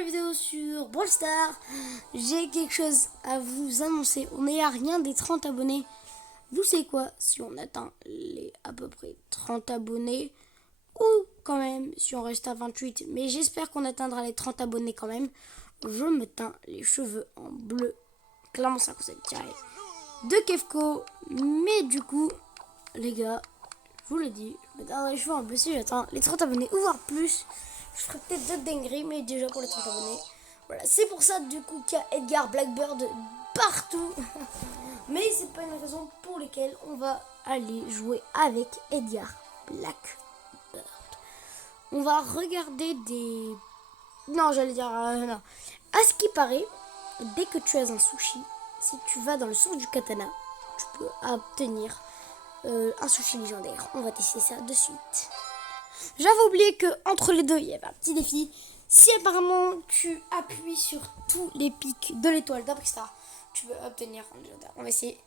Vidéo sur Brawl Stars, j'ai quelque chose à vous annoncer. On est à rien des 30 abonnés. Vous savez quoi? Si on atteint les à peu près 30 abonnés, ou quand même si on reste à 28, mais j'espère qu'on atteindra les 30 abonnés quand même, je me teins les cheveux en bleu. Clairement c'est un concept tiré de Kefko. Mais du coup, les gars, je vous l'ai dit, je me teindrai les cheveux en bleu si j'atteins les 30 abonnés, ou voire plus. Je ferai peut-être d'autres dingueries, mais déjà pour les 30 abonnés. Voilà, c'est pour ça du coup qu'il y a Edgar Blackbird partout. Mais c'est pas une raison pour laquelle on va aller jouer avec Edgar Blackbird. On va regarder des... Non, j'allais dire... non. À ce qui paraît, dès que tu as un sushi, si tu vas dans le sens du katana, tu peux obtenir un sushi légendaire. On va tester ça de suite. J'avais oublié que entre les deux, il y avait un petit défi. Si apparemment tu appuies sur tous les pics de l'étoile d'Abrickstar, tu peux obtenir un légendaire. On va essayer.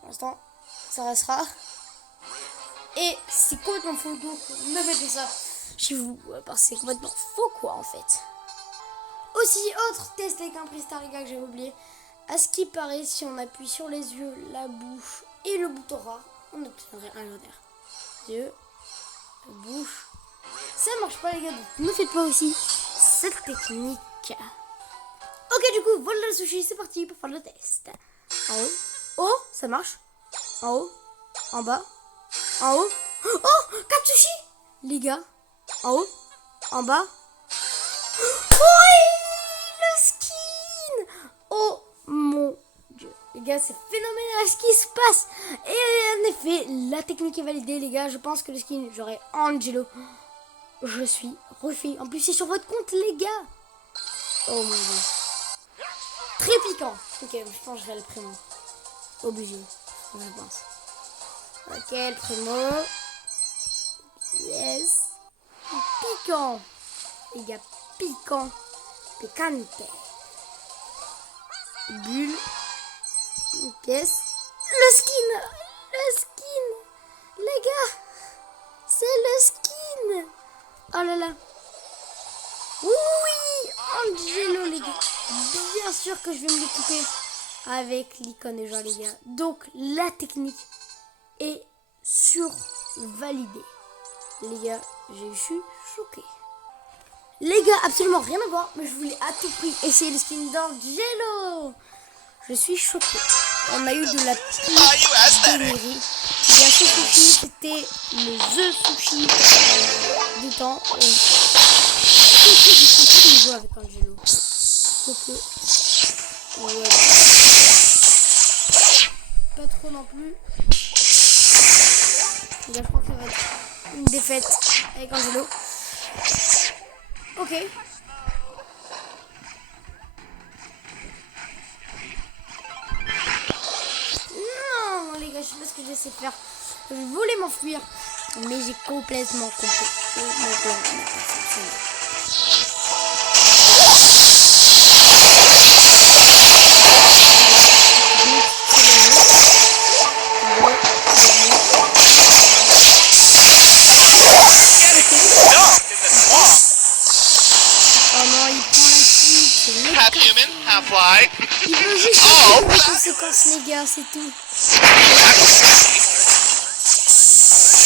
Pour l'instant, ça restera. Et c'est complètement faux, donc ne faites pas ça chez vous, parce que c'est complètement faux quoi en fait. Aussi, autre test avec un Pristar, les gars, que j'avais oublié. À ce qui paraît, si on appuie sur les yeux, la bouche et le bouton rare, on obtiendrait un légendaire. Yeux, bouche. Ça marche pas les gars, donc ne faites pas aussi cette technique. Ok, du coup, voilà le sushi, c'est parti pour faire le test. En haut. Oh, ça marche. En haut. En bas. En haut. Oh, 4 sushis les gars. En haut. En bas. Oui, le skin. Oh mon dieu. Les gars, c'est phénoménal ce qui se passe. Et en effet, la technique est validée les gars. Je pense que le skin, j'aurai Angelo. Je suis refait. En plus, c'est sur votre compte, les gars. Oh mon dieu. Très piquant. Ok, je pense que je vais le primo. Obligé. Je pense. Ok, le primo. Yes. Piquant. Les gars, piquant. Picante. Bulle. Pièce. Le skin. Le skin. Les gars. C'est le skin. Oh là là. Oui, Angelo les gars. Bien sûr que je vais me l'équiper avec l'icône des gens les gars. Donc la technique est survalidée. Les gars, je suis choqué. Les gars, absolument rien à voir. Mais je voulais à tout prix essayer le skin d'Angelo. Je suis choqué. On a eu de la pure pénurie. Il y a ce sushi, c'était le The Sushi du temps. J'ai tenté de jouer avec Angelo. Donc, ouais. Pas trop non plus. Là, je crois que ça va être une défaite avec Angelo. Ok. Non, les gars, je sais pas ce que j'essaie de faire. Je voulais m'enfuir, mais j'ai complètement compris. Mon plan n'a pas fonctionné. Half human, half fly. Il veut juste les conséquences, les gars, c'est tout.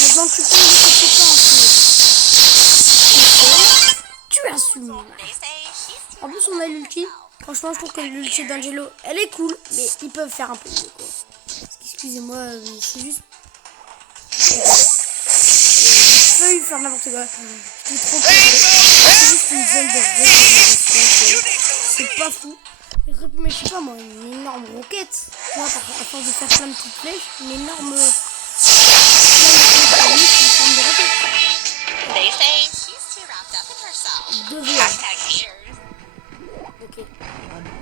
Maintenant, tu prends les conséquences, mais... Tu assumes. En plus, on a l'ulti. Franchement, je trouve que l'ulti d'Angelo, elle est cool, mais ils peuvent faire un peu mieux, quoi. Excusez-moi, mais c'est juste... Je peux faire n'importe quoi. Je suis trop c'est juste une zone de régénération. C'est pas fou. Mais je sais pas moi, une énorme roquette. Tu vois, à force de faire plein de petites flèches, une énorme... une forme de roquette. Deux vieux. Ok. Oh non.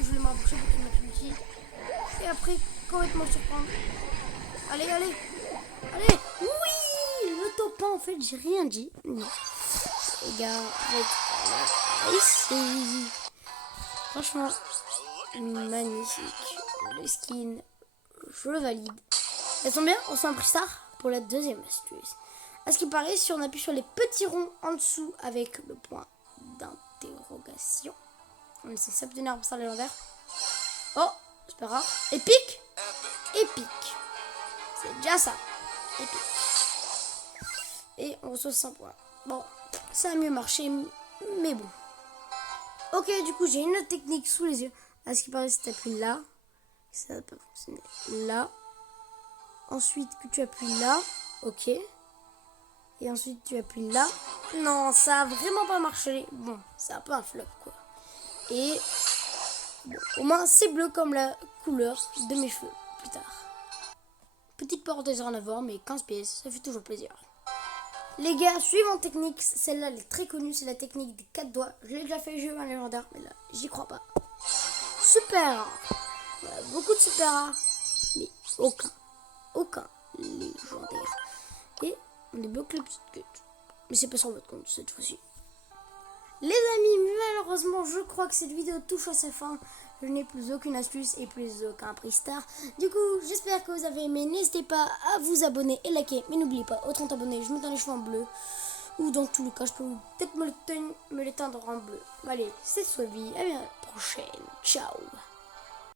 Je voulais me rapprocher pour qu'il mette l'ulti. Et après, complètement surprendre. Allez, allez. Allez. Oui. Le topin, en fait, j'ai rien dit. Non. Les gars, ici. Franchement, magnifique. Le skin, je le valide. Elles sont bien, on s'en a pris ça pour la deuxième astuce. À ce qui paraît, si on appuie sur les petits ronds en dessous avec le point d'interrogation. On essaie s'obtenir pour ça légendaire. Oh, c'est pas rare. Épique. Épique. C'est déjà ça. Épique. Et on reçoit 100 points. Bon, ça a mieux marché, mais bon. Ok, du coup, j'ai une autre technique sous les yeux. À ce qui paraît, si tu appuies là, ça va pas fonctionner. Là. Ensuite, que tu appuies là. Ok. Et ensuite, tu appuies là. Non, ça a vraiment pas marché. Bon, c'est un peu un flop, quoi. Et bon, au moins, c'est bleu comme la couleur de mes cheveux plus tard. Petite parenthèse en avant, mais 15 pièces, ça fait toujours plaisir. Les gars, suivante technique, celle-là elle est très connue, c'est la technique des 4 doigts. Je l'ai déjà fait, j'ai eu un légendaire, mais là, j'y crois pas. Super rare. Voilà, beaucoup de super rares, mais aucun légendaire. Et on débloque les petites queues. Mais c'est pas sur votre compte cette fois-ci. Les amis, malheureusement, je crois que cette vidéo touche à sa fin. Je n'ai plus aucune astuce et plus aucun prix star. Du coup, j'espère que vous avez aimé. N'hésitez pas à vous abonner et liker. Mais n'oubliez pas, aux 30 abonnés, je m'éteins les cheveux en bleu. Ou dans tous les cas, je peux peut-être me l'éteindre en bleu. Allez, c'est Swabi. À la prochaine. Ciao.